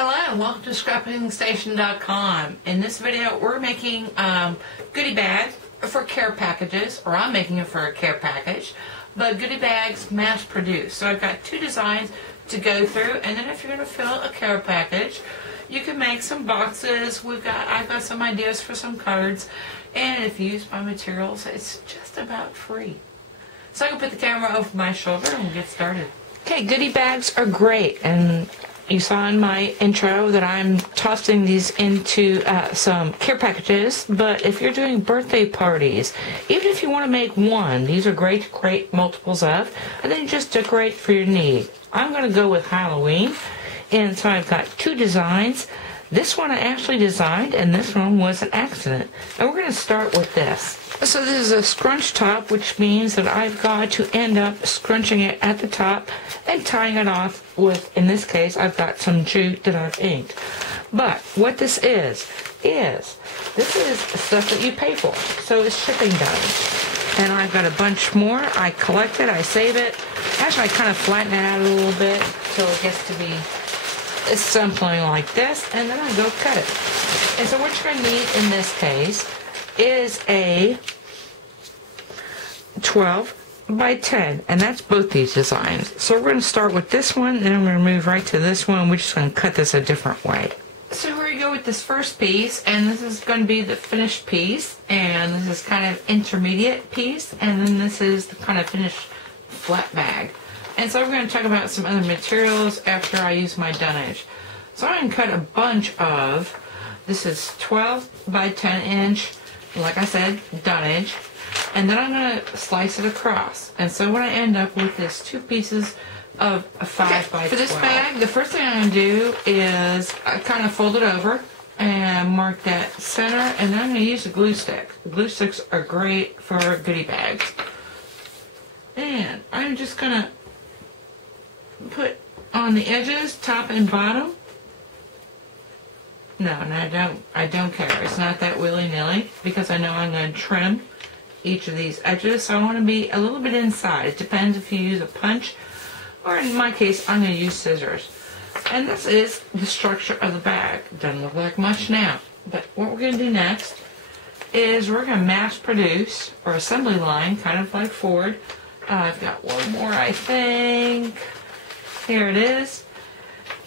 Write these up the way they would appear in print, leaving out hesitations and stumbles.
Hello and welcome to scrapbookingstation.com. In this video we're making goodie bags for care packages, or I'm making it for a care package, but goodie bags mass produced. So I've got two designs to go through, and then if you're going to fill a care package, you can make some boxes. I've got some ideas for some cards, and if you use my materials, it's just about free. So I can put the camera over my shoulder and we'll get started. Okay, goodie bags are great, and you saw in my intro that I'm tossing these into some care packages, but if you're doing birthday parties, even if you want to make one, these are great multiples of, and then you just decorate for your need. I'm going to go with Halloween, and so I've got two designs. This one I actually designed, and this one was an accident. And we're going to start with this. So this is a scrunch top, which means that I've got to end up scrunching it at the top and tying it off with, in this case, I've got some jute that I've inked. But what this is stuff that you pay for. So it's shipping done. And I've got a bunch more. I collect it, I save it. Actually, I kind of flatten it out a little bit until it gets to be something like this, and then I go cut it. And so what you're going to need in this case is a 12 by 10, and that's both these designs. So we're going to start with this one, and I'm going to move right to this one. We're just going to cut this a different way. So here we go with this first piece, and this is going to be the finished piece, and this is kind of intermediate piece, and then this is the kind of finished flat bag. And so we're going to talk about some other materials after I use my dunnage. So I'm going to cut a bunch of, this is 12 by 10 inch, like I said, dunnage. And then I'm going to slice it across. And so what I end up with is two pieces of a 5 by 12. For this bag, the first thing I'm going to do is I kind of fold it over and mark that center. And then I'm going to use a glue stick. Glue sticks are great for goodie bags. And I'm just going to put on the edges, top and bottom. No, I don't care. It's not that willy-nilly, because I know I'm going to trim each of these edges, so I want to be a little bit inside. It depends if you use a punch, or in my case, I'm going to use scissors. And this is the structure of the bag. Doesn't look like much now, but what we're going to do next is we're going to mass produce, or assembly line, kind of like Ford. I've got one more, I think. Here it is.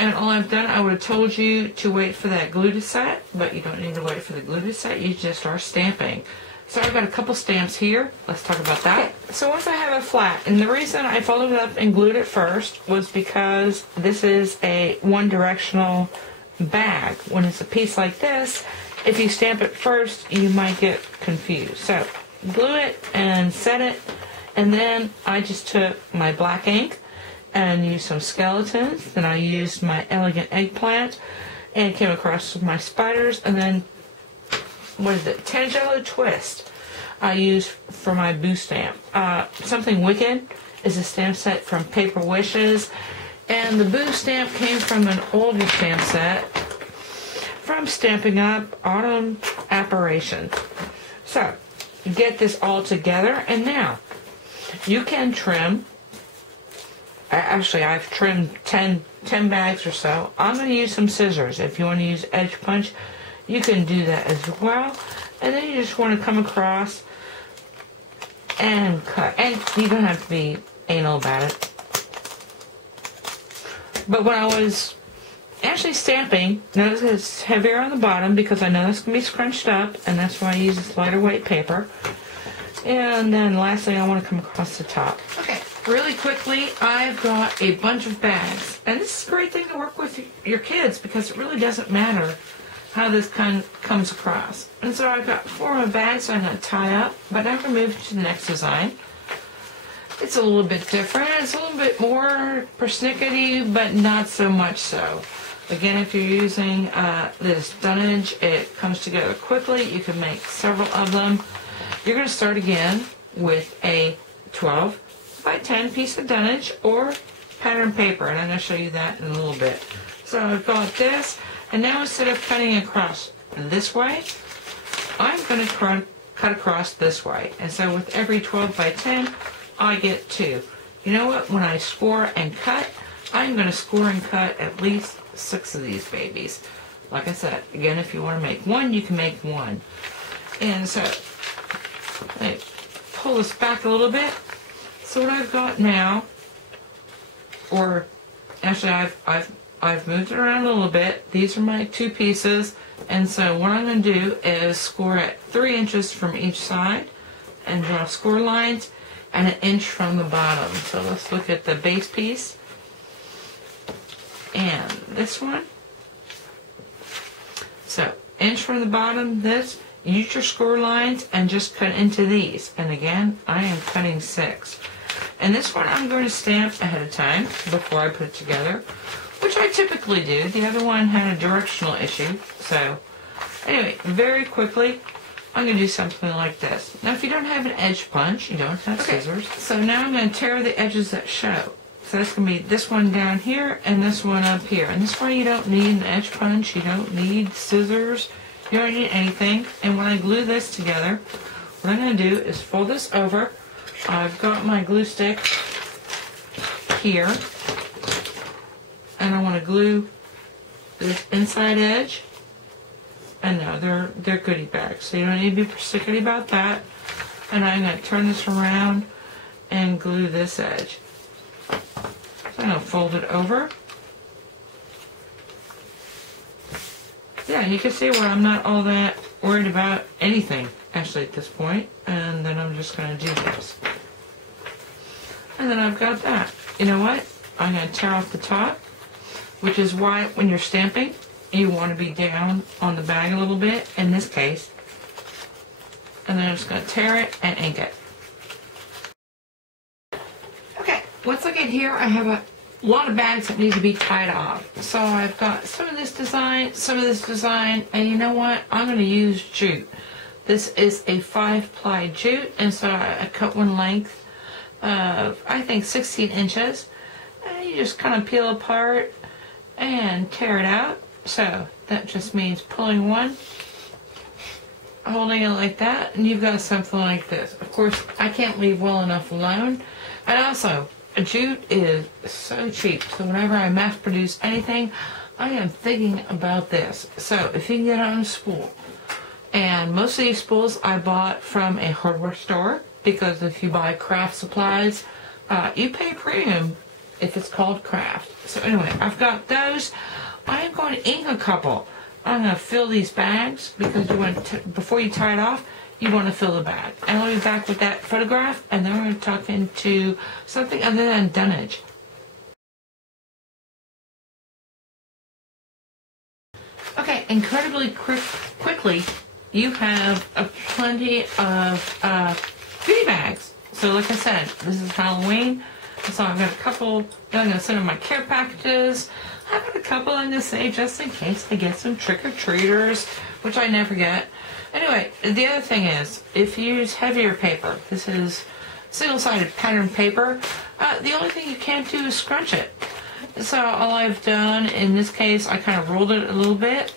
And all I've done, I would have told you to wait for that glue to set, but you don't need to wait for the glue to set. You just start stamping. So I've got a couple stamps here. Let's talk about that. Okay. So once I have it flat, and the reason I folded it up and glued it first was because this is a one-directional bag. When it's a piece like this, if you stamp it first, you might get confused. So glue it and set it, and then I just took my black ink and used some skeletons. Then I used my elegant eggplant and came across with my spiders, and then what is it? Tangelo twist I used for my boo stamp. Something Wicked is a stamp set from Paper Wishes, and the boo stamp came from an older stamp set from Stampin' Up! Autumn Apparition. So get this all together, and now you can trim. Actually, I've trimmed 10 bags or so. I'm going to use some scissors. If you want to use edge punch, you can do that as well. And then you just want to come across and cut. And you don't have to be anal about it. But when I was actually stamping, notice it's heavier on the bottom because I know that's going to be scrunched up, and that's why I use this lighter weight paper. And then lastly, I want to come across the top. Okay. Really quickly, I've got a bunch of bags, and this is a great thing to work with your kids because it really doesn't matter how this comes across. And so I've got 4 of my bags I'm going to tie up, but I'm going to move to the next design. It's a little bit different. It's a little bit more persnickety, but not so much so. Again, if you're using this dunnage, it comes together quickly. You can make several of them. You're going to start again with a 12 by 10 piece of dunnage or pattern paper, and I'm going to show you that in a little bit. So I've got this, and now instead of cutting across this way, I'm going to cut across this way. And so with every 12 by 10, I get 2. You know what? When I score and cut, I'm going to score and cut at least 6 of these babies. Like I said, again, if you want to make one, you can make one. And so, I pull this back a little bit. So what I've got now, or actually I've moved it around a little bit. These are my 2 pieces. And so what I'm going to do is score at 3 inches from each side and draw score lines and 1 inch from the bottom. So let's look at the base piece and this one. So inch from the bottom, this, use your score lines and just cut into these. And again, I am cutting 6. And this one I'm going to stamp ahead of time before I put it together, which I typically do. The other one had a directional issue. So anyway, very quickly, I'm going to do something like this. Now, if you don't have an edge punch, you don't have scissors. So now I'm going to tear the edges that show. So that's going to be this one down here and this one up here. And this one you don't need an edge punch. You don't need scissors. You don't need anything. And when I glue this together, what I'm going to do is fold this over. I've got my glue stick here. And I want to glue this inside edge. And no, they're goodie bags, so you don't need to be particular about that. And I'm going to turn this around and glue this edge. So I'm going to fold it over. Yeah, you can see where I'm not all that worried about anything, actually, at this point. And then I'm just going to do this. And then I've got that. You know what? I'm going to tear off the top, which is why when you're stamping, you want to be down on the bag a little bit, in this case. And then I'm just going to tear it and ink it. Okay, once I get here, I have a lot of bags that need to be tied off. So I've got some of this design, and you know what? I'm going to use jute. This is a 5-ply jute, and so I cut one length of, I think, 16 inches. And you just kind of peel apart and tear it out. So that just means pulling one, holding it like that, and you've got something like this. Of course, I can't leave well enough alone. And also, jute is so cheap. So whenever I mass produce anything, I am thinking about this. So if you can get on a spool, and most of these spools I bought from a hardware store, because if you buy craft supplies, you pay a premium if it's called craft. So anyway, I've got those. I am going to ink a couple. I'm going to fill these bags because you want to, before you tie it off, you want to fill the bag. And I'll be back with that photograph, and then we're going to talk into something other than dunnage. Okay, incredibly quickly, you have plenty of goodie bags. So like I said, this is Halloween. So I've got a couple that I'm going to send in my care packages. I've got a couple I'm going to save just in case I get some trick-or-treaters, which I never get. Anyway, the other thing is, if you use heavier paper, this is single-sided pattern paper, the only thing you can't do is scrunch it. So all I've done, in this case, I kind of rolled it a little bit,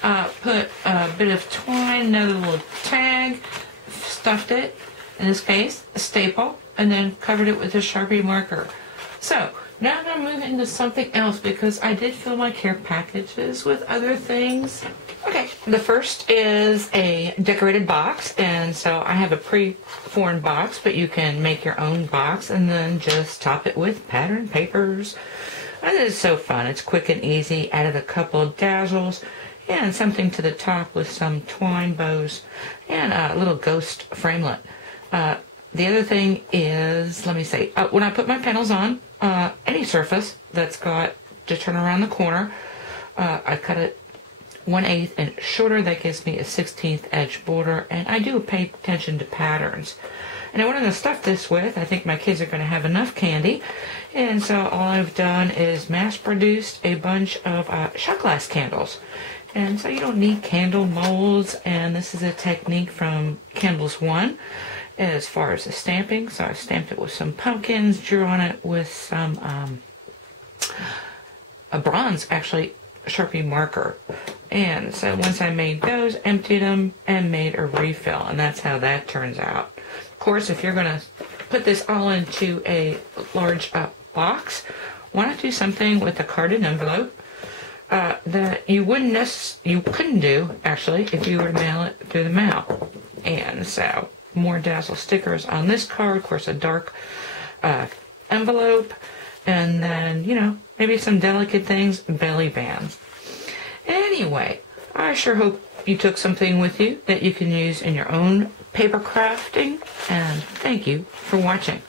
put a bit of twine, another little tag, stuffed it, in this case, a staple, and then covered it with a Sharpie marker. So now I'm going to move into something else because I did fill my care packages with other things. Okay, the first is a decorated box, and so I have a pre-formed box, but you can make your own box and then just top it with pattern papers. And it is so fun. It's quick and easy. Added a couple of dazzles and something to the top with some twine bows and a little ghost framelit. The other thing is, let me see, when I put my panels on, any surface that's got to turn around the corner, I cut it 1/8 inch shorter. That gives me a 16th edge border, and I do pay attention to patterns. And what I'm going to stuff this with, I think my kids are going to have enough candy, and so all I've done is mass produced a bunch of shot glass candles. And so you don't need candle molds, and this is a technique from Candles One as far as the stamping. So I stamped it with some pumpkins, drew on it with some a bronze, actually, Sharpie marker. And so once I made those, emptied them, and made a refill, and that's how that turns out. Of course, if you're going to put this all into a large box, want to do something with a carded envelope that you couldn't do actually if you were to mail it through the mail. And so more Dazzle stickers on this card, of course a dark envelope, and then, you know, maybe some delicate things, belly bands. Anyway, I sure hope you took something with you that you can use in your own paper crafting, and thank you for watching.